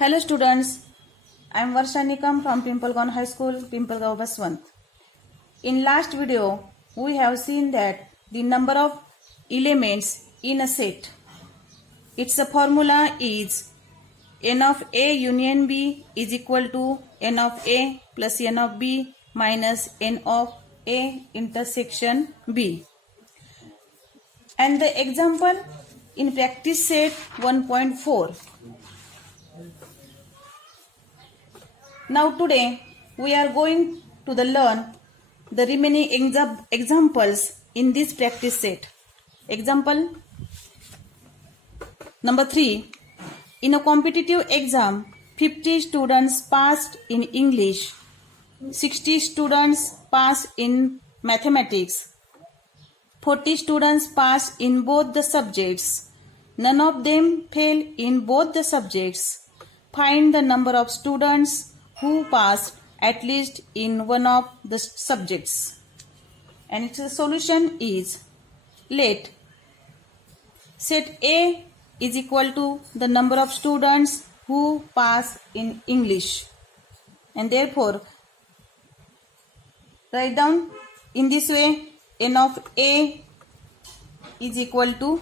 Hello students, I am Varsha Nikam from Pimpalgaon High School, Pimpalgaon Baswant. In last video, we have seen that the number of elements in a set. Its formula is n of A union B is equal to n of A plus n of B minus n of A intersection B. And the example in practice set 1.4. Now today we are going to learn the remaining examples in this practice set. Example number 3. In a competitive exam, 50 students passed in English, 60 students passed in mathematics, 40 students passed in both the subjects. None of them failed in both the subjects. Find the number of students who passed at least in one of the subjects. And its solution is, let set A is equal to the number of students who pass in English. And therefore, write down in this way, n of A is equal to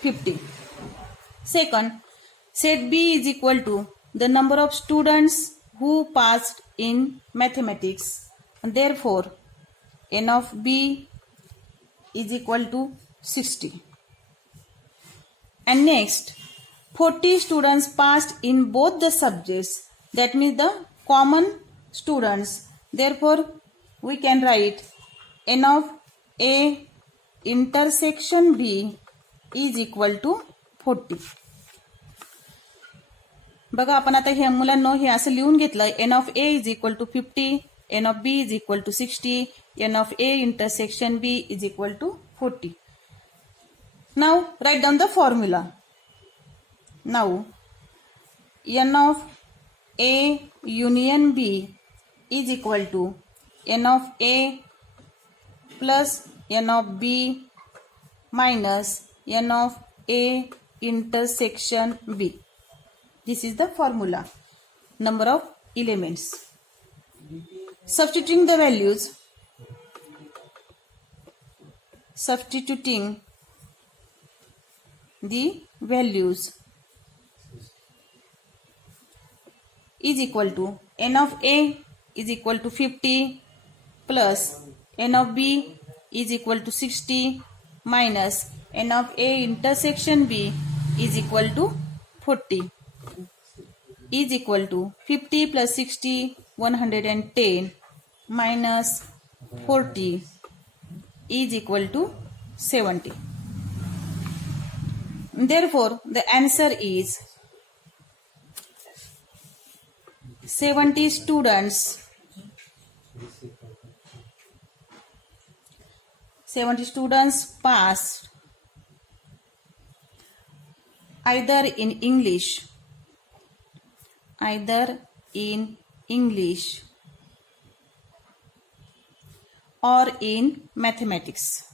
50. Second, set B is equal to the number of students who passed in mathematics. And therefore, n of B is equal to 60. And next, 40 students passed in both the subjects. That means the common students. Therefore, we can write n of A intersection B is equal to 40. बघा आपण आता हे मुलांना हे असं लिहून घेतलं, n of A is equal to 50, n of B is equal to 60, n of A intersection B is equal to 40. Now write down the formula. Now n of A union B is equal to n of A plus n of B minus n of A intersection B. This is the formula. Number of elements. Substituting the values. Substituting the values is equal to n of A is equal to 50 plus n of B is equal to 60 minus n of A intersection B is equal to 40 is equal to 50 plus 60 110 minus 40 is equal to 70. Therefore, the answer is 70 students. 70 students passed either in English or in mathematics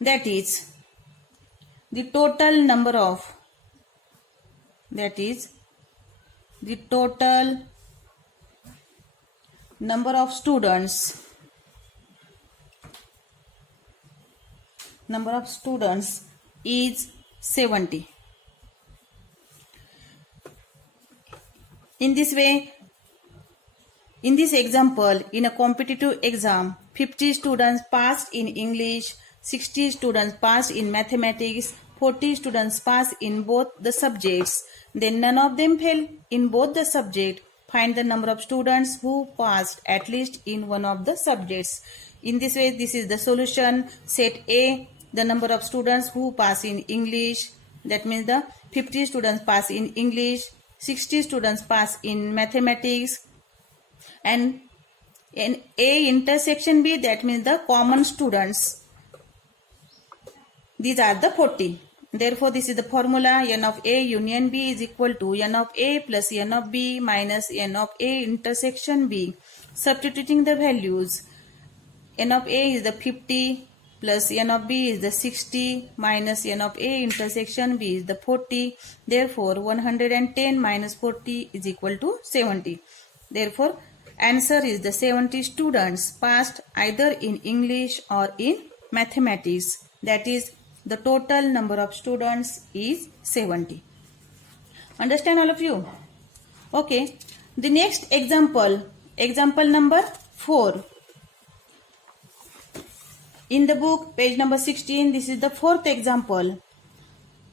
That is the total number of students is 70. In this way, in this example, in a competitive exam, 50 students passed in English, 60 students passed in mathematics, 40 students passed in both the subjects. Then none of them failed in both the subjects. Find the number of students who passed at least in one of the subjects. In this way, this is the solution. Set A, the number of students who pass in English. That means the 50 students pass in English, 60 students pass in mathematics, and in A intersection B, that means the common students. These are the 40. Therefore, this is the formula. N of A union B is equal to n of A plus n of B minus n of A intersection B. Substituting the values, n of A is the 50 plus n of b is the 60 minus n of a intersection b is the 40. Therefore, 110 minus 40 is equal to 70. Therefore, answer is the 70 students passed either in English or in mathematics. That is, the total number of students is 70. Understand all of you? Okay. The next example number 4. In the book, page number 16, this is the fourth example.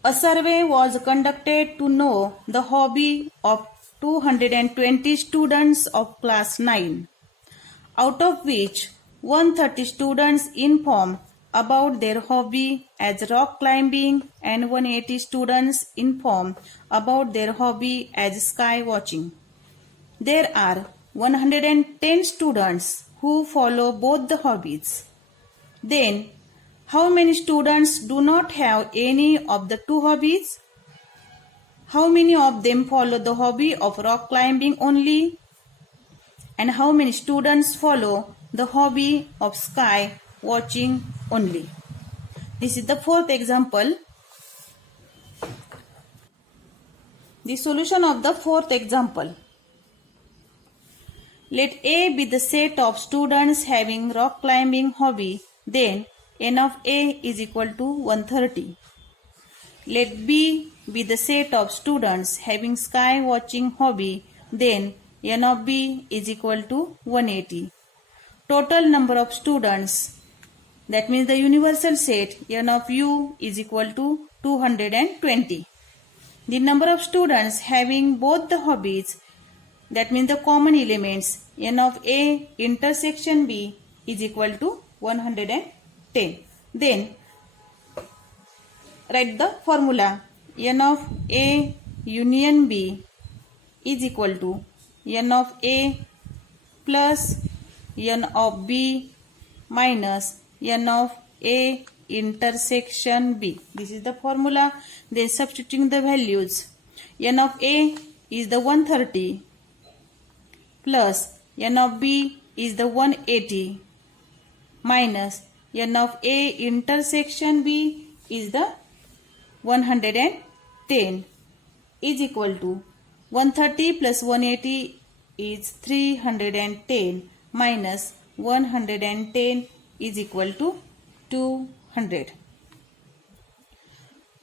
A survey was conducted to know the hobby of 220 students of class 9, out of which 130 students informed about their hobby as rock climbing and 180 students informed about their hobby as sky watching. There are 110 students who follow both the hobbies. Then, how many students do not have any of the two hobbies? How many of them follow the hobby of rock climbing only? And how many students follow the hobby of sky watching only? This is the fourth example. The solution of the fourth example. Let A be the set of students having rock climbing hobby. Then n of A is equal to 130. Let B be the set of students having sky watching hobby. Then n of B is equal to 180. Total number of students, that means the universal set, n of U is equal to 220. The number of students having both the hobbies, that means the common elements, n of A intersection B is equal to 110. Then write the formula. N of A union B is equal to n of A plus n of B minus n of A intersection B. This is the formula. Then substituting the values. N of A is the 130 plus n of B is the 180 minus n of A intersection B is the 110 is equal to 130 plus 180 is 310 minus 110 is equal to 200.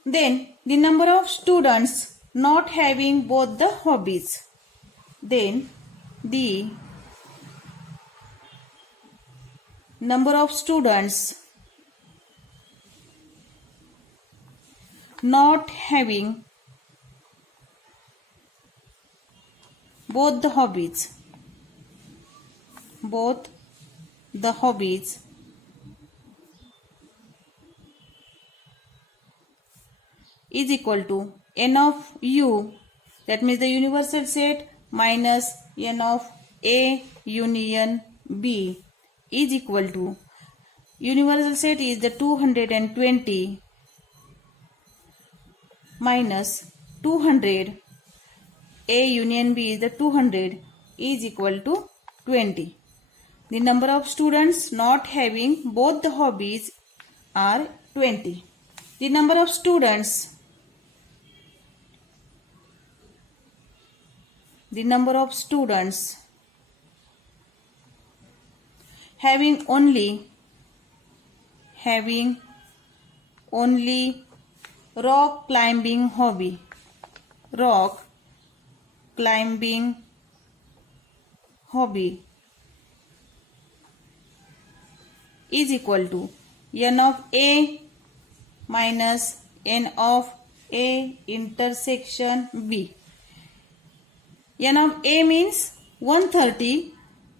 Then the number of students not having both the hobbies. Then the number of students not having both the hobbies is equal to n of U, that means the universal set, minus n of A union B is equal to, universal set is the 220 minus 200, A union B is the 200 is equal to 20. The number of students not having both the hobbies are 20. The number of students having only rock climbing hobby is equal to n of A minus n of A intersection B. N of A means 130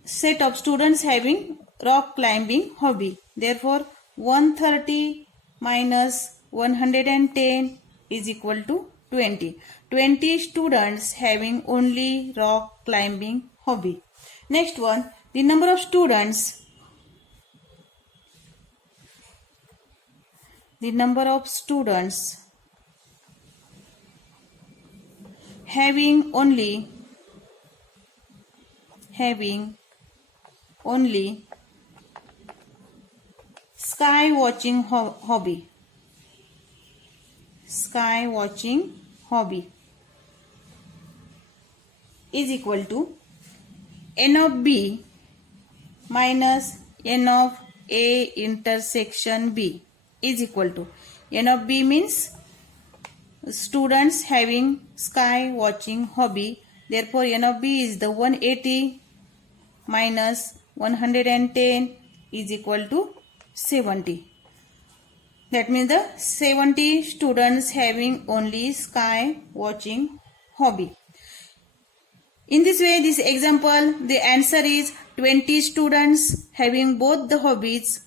set of students having rock climbing hobby. Therefore, 130 minus 110 is equal to 20. 20 students having only rock climbing hobby. Next one, the number of students having only sky watching hobby. Sky watching hobby is equal to n of b minus n of a intersection b is equal to n of b means students having sky watching hobby. Therefore, n of b is the 180 minus 110 is equal to 70. That means the 70 students having only sky watching hobby. In this way, this example, the answer is 20 students having both the hobbies,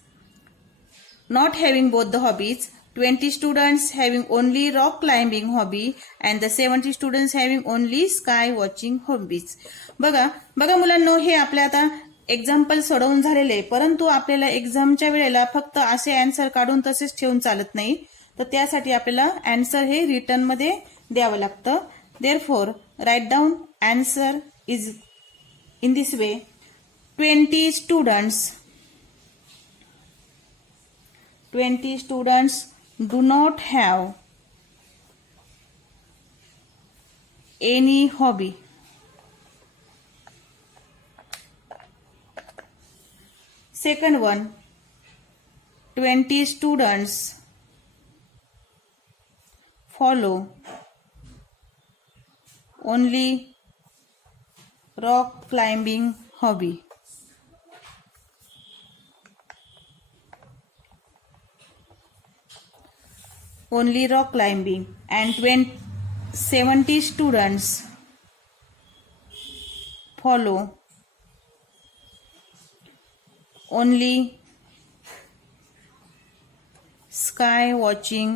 not having both the hobbies, 20 students having only rock climbing hobby and the 70 students having only sky watching hobbies. बघा मुलांनो, हे आपल्या आता example सोडवून झालेले, परंतु आपल्याला एक्झामच्या वेळेला फक्त असे आन्सर काढून तसेच ठेवून चालत नाही, तर त्यासाठी आपल्याला आन्सर हे रिटर्न मध्ये द्यावं लागतं. Therefore write down answer is in this way. 20 students do not have any hobby. Second one, 20 students follow only rock climbing hobby. Only rock climbing. And 70 students follow only sky watching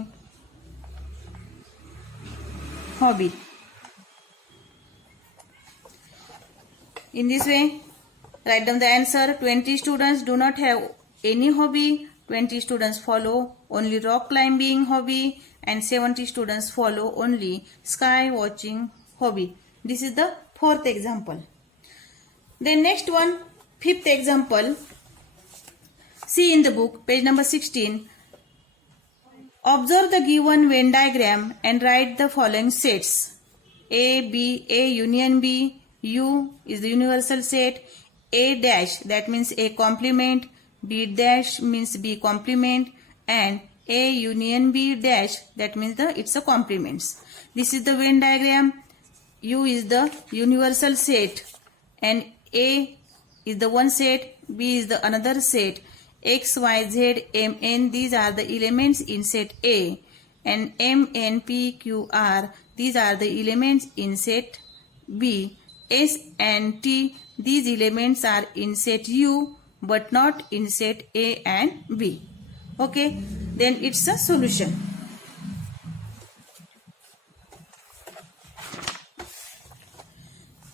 hobby. In this way, write down the answer. 20 students do not have any hobby, 20 students follow only rock climbing hobby, and 70 students follow only sky watching hobby. This is the fourth example. Then next one, fifth example. See in the book, page number 16. Observe the given Venn diagram and write the following sets. A union B, U is the universal set, A dash, that means A complement, B dash means B complement, and A union B dash, that means it's a complements. This is the Venn diagram. U is the universal set and A is the one set, B is the another set. X, Y, Z, M, N, these are the elements in set A, and M, N, P, Q, R, these are the elements in set B. S and T, these elements are in set U but not in set A and B. Okay, then it's a solution.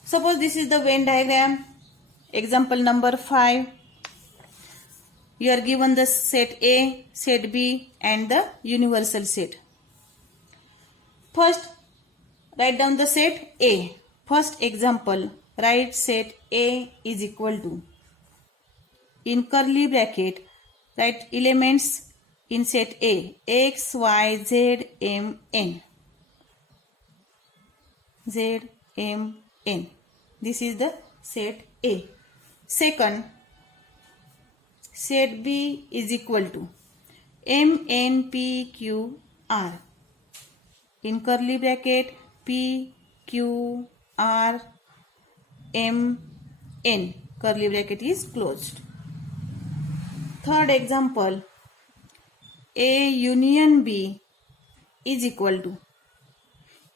Suppose this is the Venn diagram, example number 5. You are given the set A, set B and the universal set. First, write down the set A. First example, write set A is equal to, in curly bracket, write elements in set A, X, Y, Z, M, N. Z, M, N. This is the set A. Second, set B is equal to M, N, P, Q, R. In curly bracket, P, Q, R, M, N. Curly bracket is closed. Third example, A union B is equal to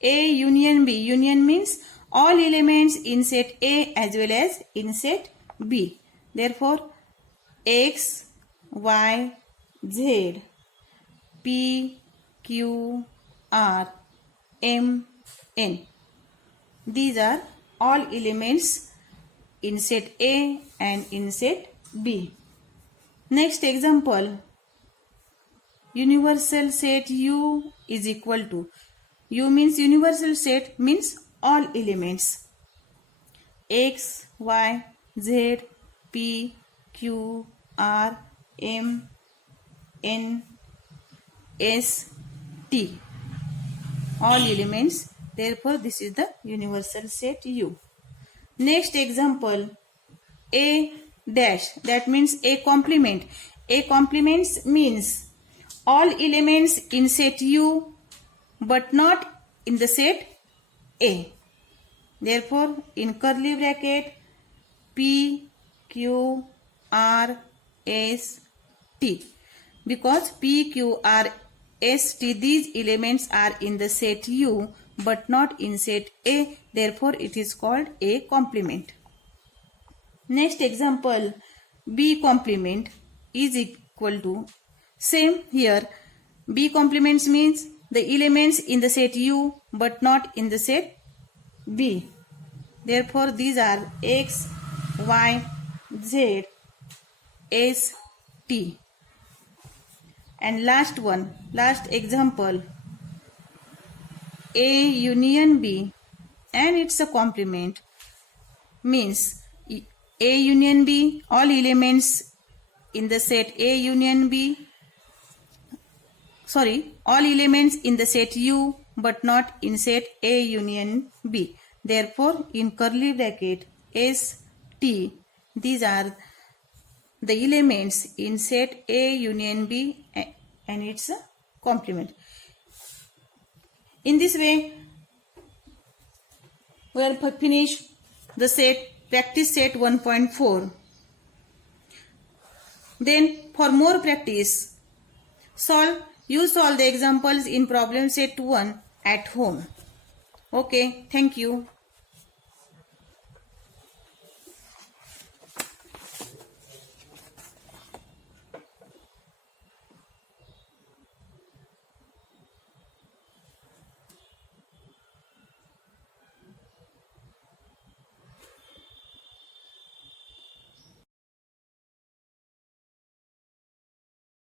A union B. Union means all elements in set A as well as in set B. Therefore, X, Y, Z, P, Q, R, M, N. These are all elements in set A and in set B. Next example, universal set U is equal to, U means universal set means all elements, X, Y, Z, P, Q, R, M, N S T. All elements. Therefore, this is the universal set U. Next example, A dash. That means A complement. A complements means all elements in set U but not in the set A. Therefore, in curly bracket, P, Q, R, S, T. Because P, Q, R, S, T, these elements are in the set U but not in set A. Therefore, it is called A complement. Next example, B complement is equal to, same here, B complements means the elements in the set U but not in the set B. Therefore, these are X, Y, Z, S, T. And last one, last example, A union B, and it's a complement, means A union B, all elements in the set A union B, all elements in the set U but not in set A union B. Therefore, in curly bracket S, T, these are the elements in set A union B and it's a complement. In this way, we are finished the set, practice set 1.4. Then for more practice, solve the examples in problem set 1 at home. Okay, thank you.